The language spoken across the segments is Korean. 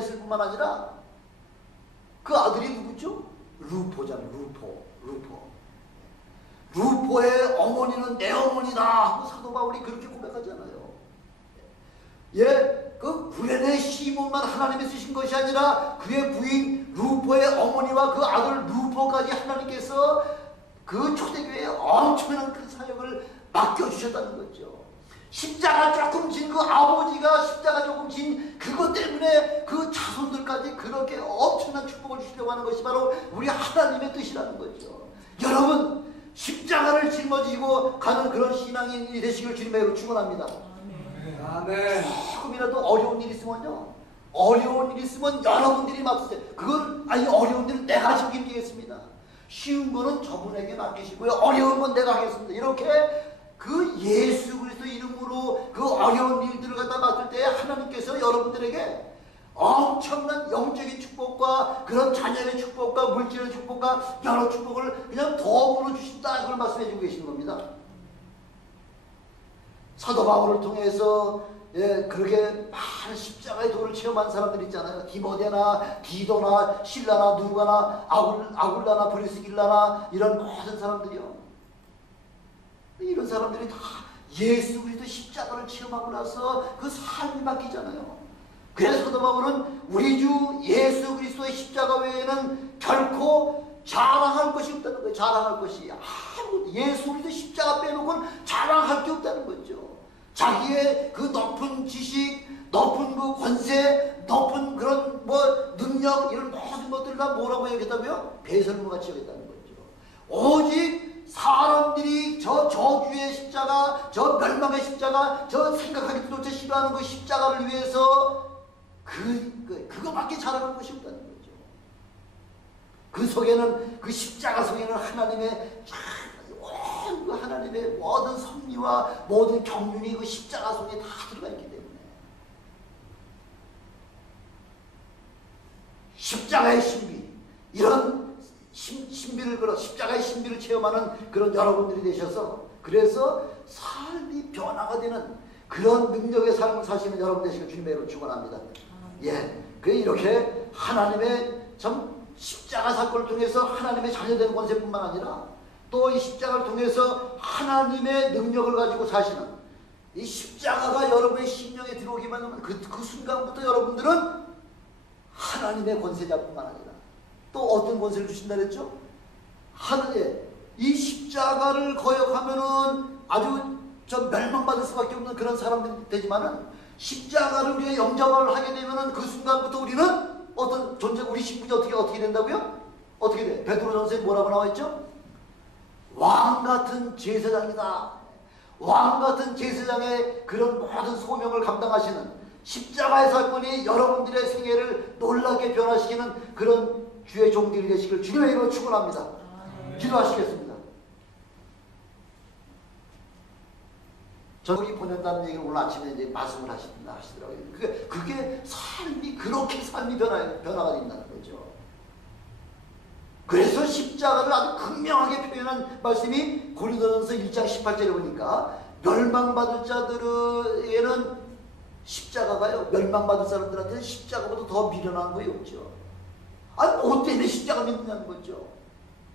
변했을 뿐만 아니라 그 아들이 누구죠? 루포잖아요. 루포의 어머니는 내 어머니다 하고 사도 바울이 그렇게 고백하잖아요. 예, 그 구레네 시몬만 하나님이 쓰신 것이 아니라 그의 부인 루포의 어머니와 그 아들 루포까지 하나님께서 그 초대교회에 엄청난 큰 사역을 맡겨주셨다는 거죠. 십자가 조금 진 그 아버지가 십자가 조금 진 그것 때문에 그 자손들까지 그렇게 엄청난 축복을 주시려고 하는 것이 바로 우리 하나님의 뜻이라는 거죠. 여러분, 십자가를 짊어지고 가는 그런 신앙인이 되시길 주님의 축원합니다. 아멘. 조금이라도 어려운 일이 있으면요, 어려운 일이 있으면 여러분들이 맡으세요. 그걸 아니 어려운 일은 내가 책임지겠습니다. 쉬운 거는 저분에게 맡기시고요, 어려운 건 내가 하겠습니다. 이렇게 그 예수 그리스도 이름으로 그 어려운 일들을 갖다 맡을 때 하나님께서 여러분들에게 엄청난 영적인 축복과 그런 자녀의 축복과 물질의 축복과 여러 축복을 그냥 덤으로 주신다, 그걸 말씀해 주고 계시는 겁니다. 사도 바울을 통해서 그렇게 많은 십자가의 도를 체험한 사람들 있잖아요. 디모데나 디도나 실라나 누가나 아굴라나 브리스길라나 이런 모든 사람들이요. 이런 사람들이 다 예수 그리스도 십자가를 체험하고 나서 그 삶이 바뀌잖아요. 그래서 사도 바울은 우리 주 예수 그리스도의 십자가 외에는 결코 자랑할 것이 없다는 거예요. 자랑할 것이 아무것도, 예수 그리스도 십자가 빼놓고는 자랑할 게 없다는 거죠. 자기의 그 높은 지식, 높은 그 권세, 높은 그런 능력, 이런 모든 것들을 다 뭐라고 여겼다고요? 배설물같이 여겼다는 거죠. 오직 사람들이 저 저주의 십자가, 저 멸망의 십자가, 저 생각하기조차 싫어하는 그 십자가를 위해서 그거밖에 자랑할 것이 없다는 거죠. 그 속에는, 그 십자가 속에는 하나님의 모든 섭리와 모든 경륜이 그 십자가 속에 다 들어가 있기 때문에 십자가의 신비, 이런 신비를, 그런 십자가의 신비를 체험하는 그런 여러분들이 되셔서, 그래서 삶이 변화가 되는 그런 능력의 삶을 사시는 여러분 되시길 주님의 이름으로 축원합니다. 예, 이렇게 하나님의 참 십자가 사건을 통해서 하나님의 자녀되는 권세뿐만 아니라 또 이 십자가를 통해서 하나님의 능력을 가지고 사시는, 이 십자가가 여러분의 심령에 들어오기만 하면 그 순간부터 여러분들은 하나님의 권세자뿐만 아니라 또 어떤 권세를 주신다 그랬죠? 하늘에 이 십자가를 거역하면은 아주 멸망받을 수밖에 없는 그런 사람들이 되지만은, 십자가를 우리가 영접을 하게 되면은 그 순간부터 우리는 어떤 존재, 우리 신분이 어떻게 된다고요? 어떻게 돼? 베드로전서에 뭐라고 나와 있죠? 왕같은 제사장이다. 왕같은 제사장의 그런 모든 소명을 감당하시는 십자가의 사건이 여러분들의 생애를 놀랍게 변화시키는 그런 주의 종들이 되시길 주님의 이름으로 축원합니다. 기도하시겠습니다. 저기 보낸다는 얘기를 오늘 아침에 이제 말씀을 하시더라고요. 그게 삶이, 그렇게 삶이 변화가 된다는 거죠. 그래서 십자가를 아주 극명하게 표현한 말씀이 고린도전서 1장 18절에 보니까, 멸망받을 자들에게는 십자가가요, 멸망받을 사람들한테는 십자가보다 더 미련한 거예요, 없죠. 아니, 뭐 때문에 십자가 믿느냐는 거죠.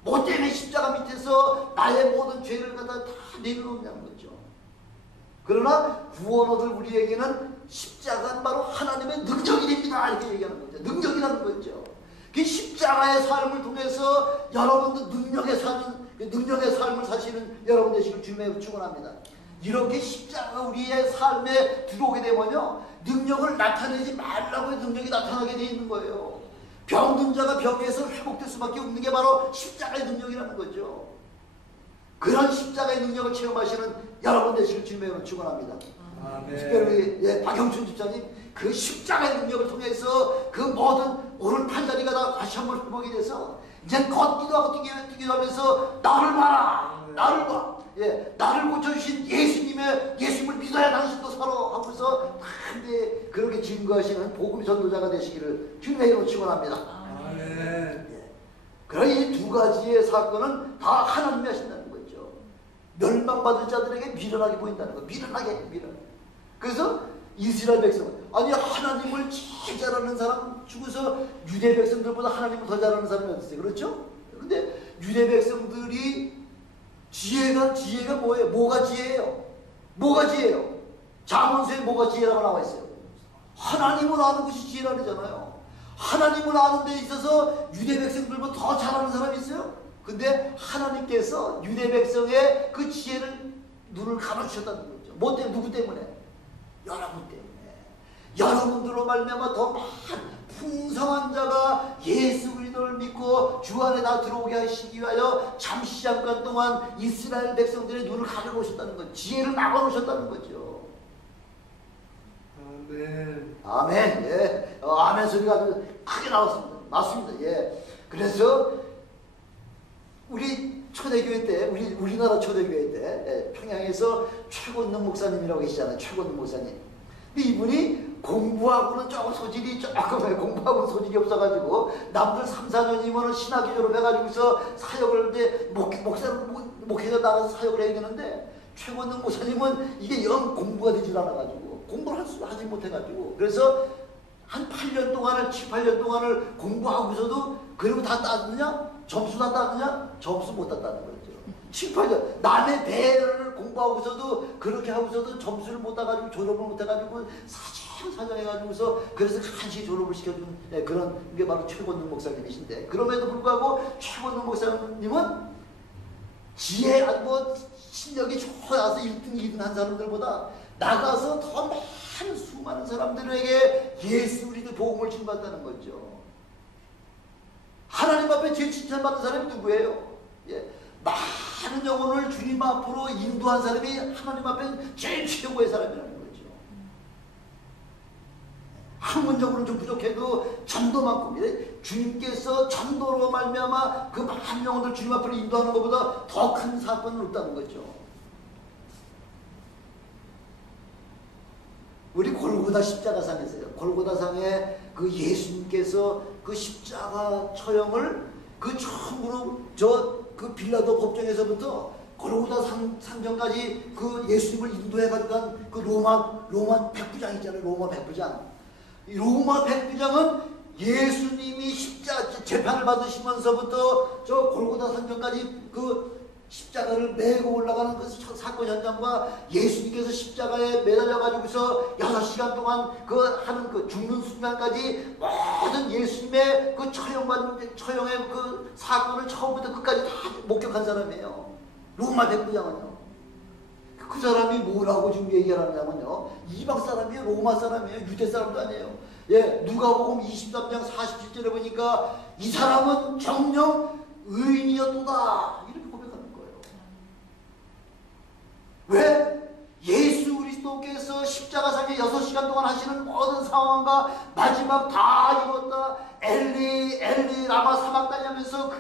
뭐 때문에 십자가 밑에서 나의 모든 죄를 갖다 다 내려놓냐는 거죠. 그러나 구원 얻을 우리에게는 십자가는 바로 하나님의 능력이 됩니다, 이렇게 얘기하는 거죠. 능력이라는 거죠. 그 십자가의 삶을 통해서 여러분도 능력의 삶을 사시는 여러분 되시길 주님의 축원합니다. 이렇게 십자가가 우리의 삶에 들어오게 되면요, 능력을 나타내지 말라고 해서 능력이 나타나게 되어 있는 거예요. 병든 자가 병에서 회복될 수밖에 없는 게 바로 십자가의 능력이라는 거죠. 그런 십자가의 능력을 체험하시는 여러분 되시길 주님의 축원합니다. 특별히 박영춘 집사님, 그 십자가의 능력을 통해서 그 모든 오른 팔다리가 다 다시 한번 회복이 돼서 이제 걷기도 하고 뛰기도 하면서 나를 봐라, 나를 봐, 나를 고쳐주신 예수님을 믿어야 당신도 살아 하면서 그렇게 증거하시는 복음 전도자가 되시기를 주님의 이름으로 축원합니다. 그러나 이 두 가지의 사건은 다 하나님이 하신다는 거죠. 멸망받을 자들에게 미련하게 보인다는 거. 미련하게. 그래서 이스라엘 백성은 아니 하나님을 제일 잘 아는 사람 중에서 유대 백성들보다 하나님을 더 잘 아는 사람이 어디 있어요? 그렇죠? 근데 유대 백성들이 지혜가 뭐예요? 뭐가 지혜예요? 뭐가 지혜예요? 잠언서에 뭐가 지혜라고 나와 있어요? 하나님을 아는 것이 지혜라잖아요. 하나님을 아는 데 있어서 유대 백성들보다 더 잘하는 사람이 있어요? 근데 하나님께서 유대 백성의 그 지혜를 눈을 감아주셨다는 거죠. 뭐 때문에? 누구 때문에? 여러분 때문에. 여러분들로 말미암아 더 많은 풍성한 자가 예수 그리스도를 믿고 주 안에 다 들어오게 하시기 위하여 잠시 잠깐 동안 이스라엘 백성들의 눈을 가려놓으셨다는 것, 지혜를 막아놓으셨다는 거죠. 아멘. 아멘. 예. 아멘 소리가 아주 크게 나왔습니다. 맞습니다. 예. 그래서 우리 초대교회 때, 우리나라 초대교회 때 평양에서 최권능 목사님이라고 계시잖아요. 최권능 목사님. 근데 이분이 공부하고는 조금 소질이 조금 공부하고는 소질이 없어가지고 남들 3, 4년이면 신학교 졸업해가지고서 사역을 이제 목회자 나가서 사역을 해야 되는데 최권능 목사님은 이게 영 공부가 되질 않아가지고 공부를 하지 못해가지고 그래서 한 8년 동안을 7, 8년 동안을 공부하고서도 그리고 다 따느냐? 점수 다 따느냐? 점수 못 땄다는 거죠. 7, 8년 남의 배를 공부하고서도 그렇게 하고서도 점수를 못 따가지고 졸업을 못 해가지고 사정해가지고서 그래서 간신히 졸업을 시켜준 그런 게 바로 최권능 목사님이신데 그럼에도 불구하고 최권능 목사님은 지혜 뭐 실력이 좋아서 1등, 2등 한 사람들보다 나가서 더 많은 수많은 사람들에게 예수 그리스도 복음을 전받았다는 거죠. 하나님 앞에 제일 칭찬받는 사람이 누구예요? 예. 많은 영혼을 주님 앞으로 인도한 사람이 하나님 앞에 제일 최고의 사람이라는 거죠. 학문적으로는 좀 부족해도 전도만큼 주님께서 전도로 말미암아 그 많은 영혼들 주님 앞으로 인도하는 것보다 더 큰 사건은 없다는 거죠. 우리 골고다 십자가상에서요. 골고다상에 그 예수님께서 그 십자가 처형을 그 처음으로 그 빌라도 법정에서부터 골고다 상전까지 그 예수님을 인도해가지고 간 그 로마 백부장 있잖아요. 로마 백부장. 이 로마 백부장은 예수님이 재판을 받으시면서부터 저 골고다 상전까지 그 십자가를 메고 올라가는 그 사건 현장과 예수님께서 십자가에 매달려가지고서 6시간 동안 하는 그 죽는 순간까지 모든 예수님의 그 처형의 그 사건을 처음부터 끝까지 다 목격한 사람이에요. 로마 백부장은요. 그 사람이 뭐라고 지금 얘기를 하냐면요. 이방 사람이에요. 로마 사람이에요. 유대 사람도 아니에요. 예, 누가복음 23장 47절에 보니까 이 사람은 정녕 의인이었도다. 이렇게 고백하는 거예요. 왜? 예수 그리스도께서 십자가상에 6시간 동안 하시는 모든 상황과 마지막 다 이뤘다. 엘리 엘리 라마 사박다니 하면서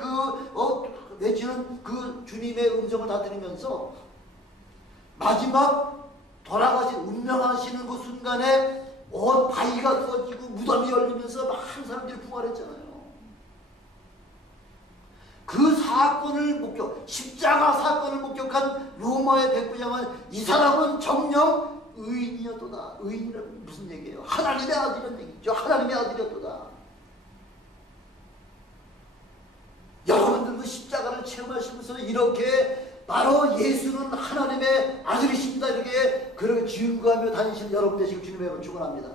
외치는 그 주님의 음성을 다 들으면서 마지막 돌아가신 운명하시는 그 순간에 온 바위가 터지고 무덤이 열리면서 많은 사람들이 부활했잖아요. 그 사건을 십자가 사건을 목격한 로마의 백부장은 이 사람은 정녕 의인이었도다. 의인이란 무슨 얘기예요? 하나님의 아들이란 얘기죠. 하나님의 아들이었도다. 여러분들도 십자가를 체험하시면서 이렇게 바로 예수는 하나님의 아들이십니다. 이렇게 그렇게 증거하며 다니시는 여러분 되시길 주님의 이름으로 축원합니다.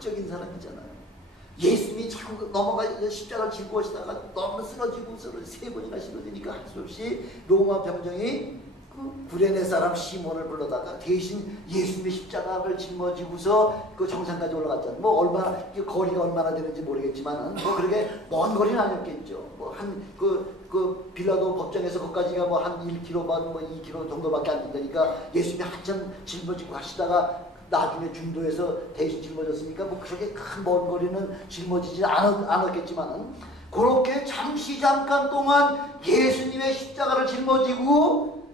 적인 사람이잖아요. 예수님이 자꾸 십자가를 지고 오시다가 너무 쓰러지고 3번이나 쓰러지니까 할 수 없이 로마 병정이 그 구레네 사람 시몬을 불러다가 대신 예수님의 십자가를 짊어지고서 그 정상까지 올라갔잖아요. 뭐 거리가 얼마나 되는지 모르겠지만은 뭐 그렇게 먼 거리는 아니었겠죠. 뭐 그 빌라도 법정에서 거기까지가 뭐 한 1km 반, 2km 정도밖에 안 된다니까 예수님이 한참 짊어지고 가시다가 나중에 중도에서 대신 짊어졌으니까 뭐 그렇게 큰 먼 거리는 짊어지지 않았겠지만은 그렇게 잠깐 동안 예수님의 십자가를 짊어지고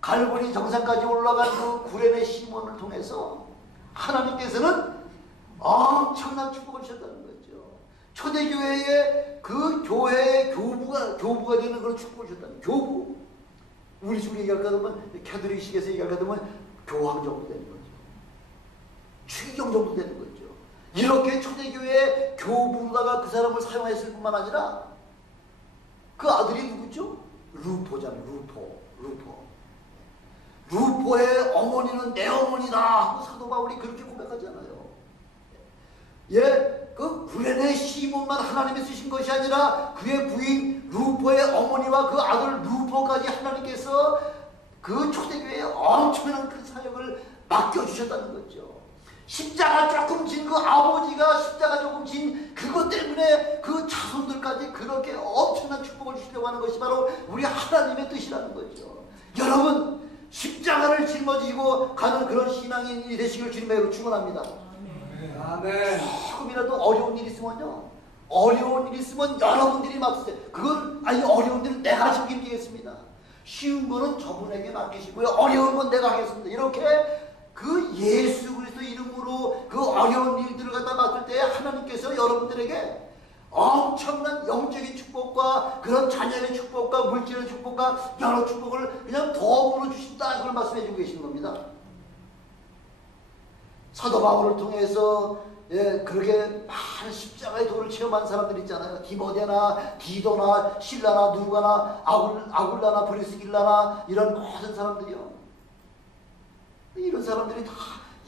갈보리 정상까지 올라간 그 구레네 시몬을 통해서 하나님께서는 엄청난 축복을 주셨다는 거죠. 초대교회의 그 교회의 교부가 되는 그런 축복을 주셨다는 교부. 우리 식으로 얘기할까 하면 캐톨릭식에서 얘기할까 하면 교황 정도 되는 거죠. 추기경 정도 되는 거죠. 이렇게 초대교회 교부로다가 그 사람을 사용했을 뿐만 아니라 그 아들이 누구죠? 루포잖아요. 루포의 어머니는 내 어머니다 하고 사도 바울이 그렇게 고백하잖아요. 예, 그 구레네 시몬만 하나님이 쓰신 것이 아니라 그의 부인 루포의 어머니와 그 아들 루포까지 하나님께서 그 초대교회에 엄청난 그 사역을 맡겨주셨다는 거죠. 십자가 조금 진 그 아버지가 십자가 조금 진 그것 때문에 그 자손들까지 그렇게 엄청난 축복을 주시려고 하는 것이 바로 우리 하나님의 뜻이라는 거죠. 여러분, 십자가를 짊어지고 가는 그런 신앙인이 되시길 주님의 축원합니다. 아멘. 조금이라도 어려운 일이 있으면요, 어려운 일이 있으면 여러분들이 맡으세요. 그건 아니, 어려운 일은 내가 책임지겠습니다. 쉬운 거는 저분에게 맡기시고요, 어려운 건 내가 하겠습니다. 이렇게 그 예수 그리스도 이름으로 그 어려운 일들을 갖다 맡을 때 하나님께서 여러분들에게 엄청난 영적인 축복과 그런 자녀의 축복과 물질의 축복과 여러 축복을 그냥 덤으로 주신다, 그걸 말씀해 주고 계시는 겁니다. 사도 바울을 통해서 그렇게 많은 십자가의 도를 체험한 사람들 있잖아요. 디모데나 디도나 실라나 누가나 아굴라나 브리스길라나 이런 모든 사람들이요. 이런 사람들이 다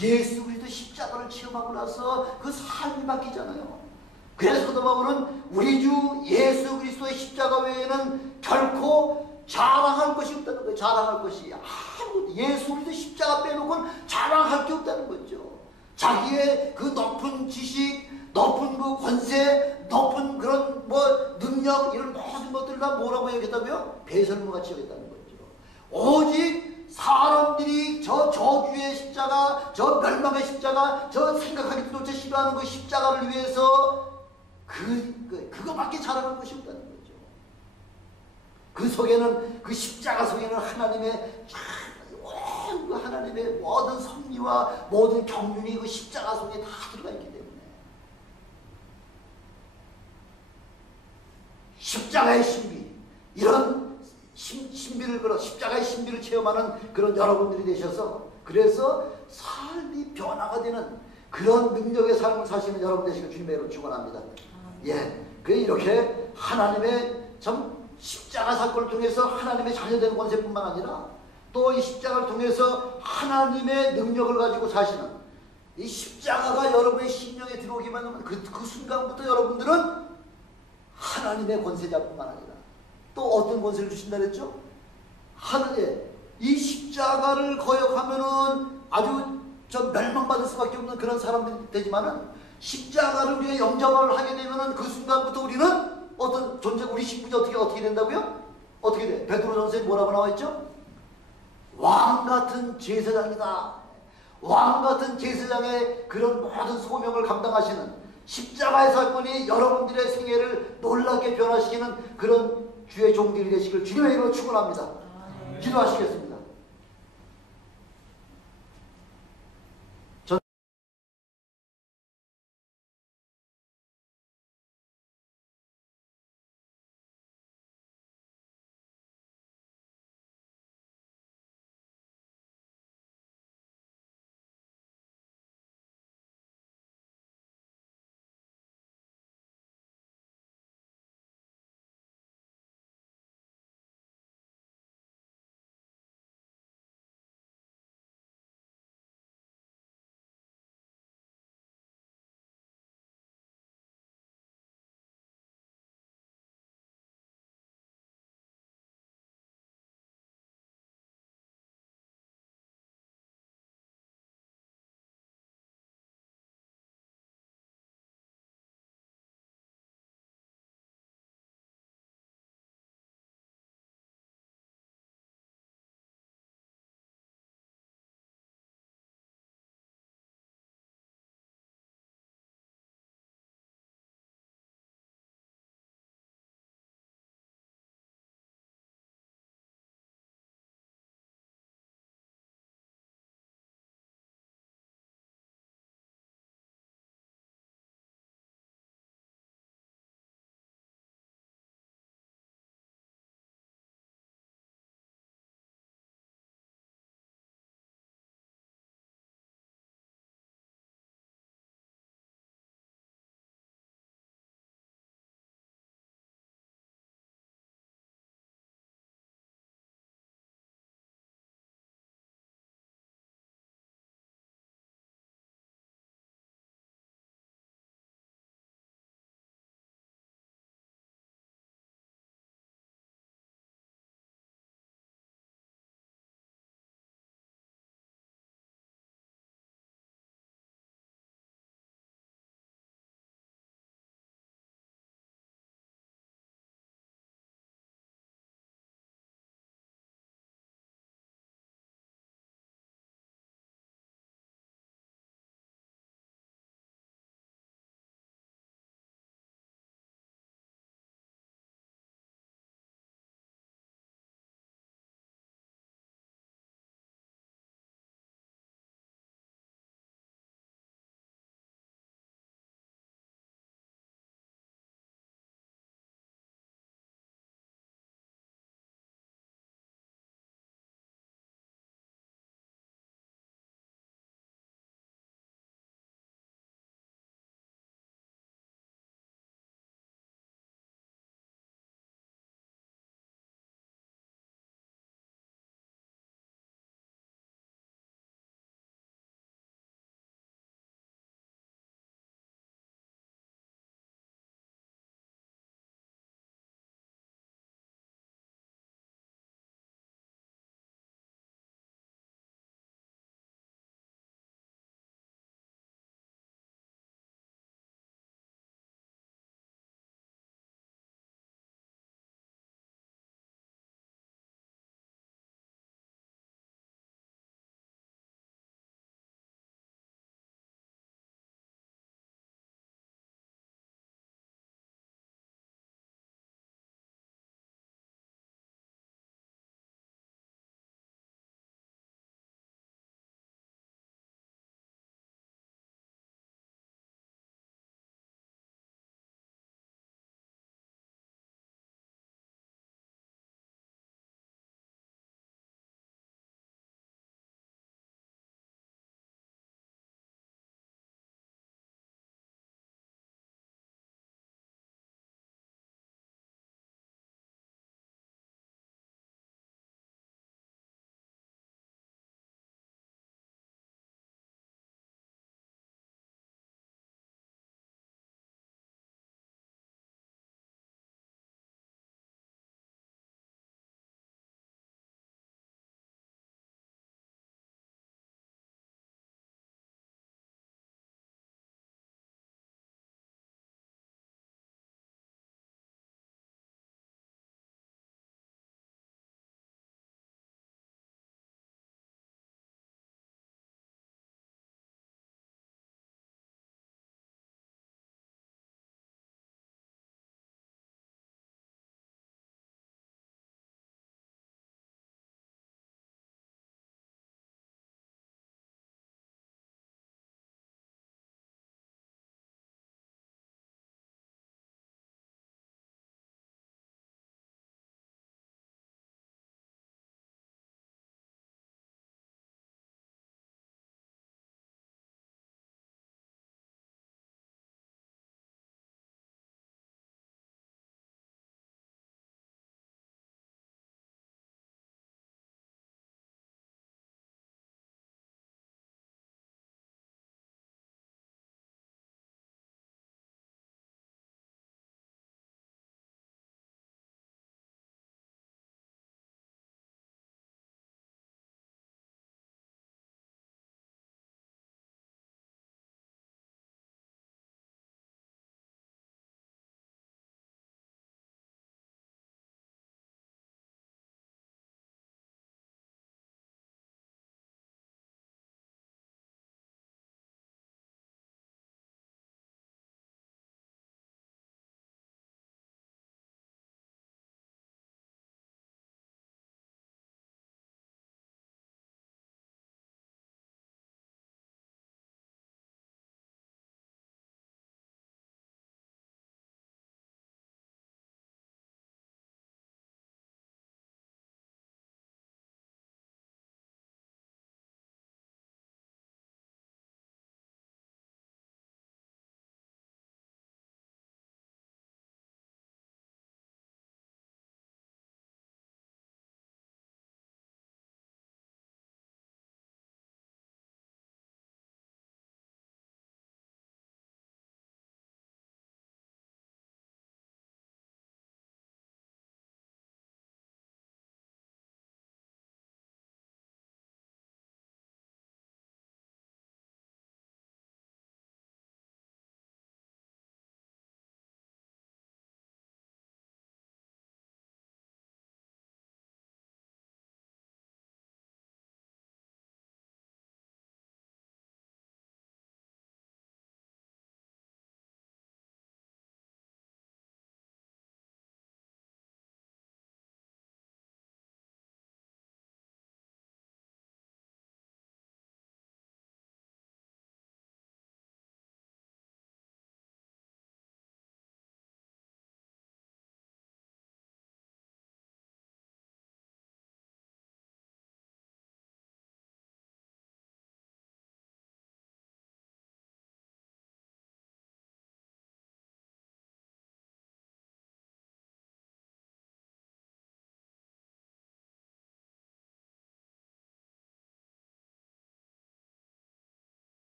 예수 그리스도 십자가를 체험하고 나서 그 삶이 바뀌잖아요. 그래서 사도 바울은 우리 주 예수 그리스도의 십자가 외에는 결코 자랑할 것이 없다는 거예요. 자랑할 것이 아무것도, 예수 그리스도 십자가 빼놓고는 자랑할 게 없다는 거죠. 자기의 그 높은 지식, 높은 그 권세, 높은 그런 능력, 이런 모든 것들을 다 뭐라고 여겼다고요? 배설물같이 여겼다는 거죠. 오직 사람들이 저 저주의 십자가, 저 멸망의 십자가, 저 생각하기조차 싫어하는 그 십자가를 위해서 그거밖에 자랑할 것이 없다는 거죠. 그 속에는, 그 십자가 속에는 하나님의 모든 섭리와 모든 경륜이 그 십자가 속에 다 들어가 있기 때문에 십자가의 신비, 이런 신비를, 그런 십자가의 신비를 체험하는 그런 여러분들이 되셔서, 그래서 삶이 변화가 되는 그런 능력의 삶을 사시는 여러분 되시길 주님의 이름으로 축원합니다. 예, 이렇게 하나님의 참 십자가 사건을 통해서 하나님의 자녀된 권세뿐만 아니라 또 이 십자가를 통해서 하나님의 능력을 가지고 사시는, 이 십자가가 여러분의 심령에 들어오기만 하면 그 순간부터 여러분들은 하나님의 권세자뿐만 아니라 또 어떤 권세를 주신다 그랬죠? 하늘에 이 십자가를 거역하면은 아주 멸망받을 수밖에 없는 그런 사람들이 되지만은, 십자가를 위해 영접을 하게 되면은 그 순간부터 우리는 어떤 존재, 우리 신분이 어떻게 된다고요? 어떻게 돼? 베드로전서에 뭐라고 나와 있죠? 왕 같은 제사장이다. 왕 같은 제사장의 그런 모든 소명을 감당하시는 십자가의 사건이 여러분들의 생애를 놀랍게 변화시키는 그런 주의 종들이 되시길 주님의 이름으로 축원합니다. 기도하시겠습니다.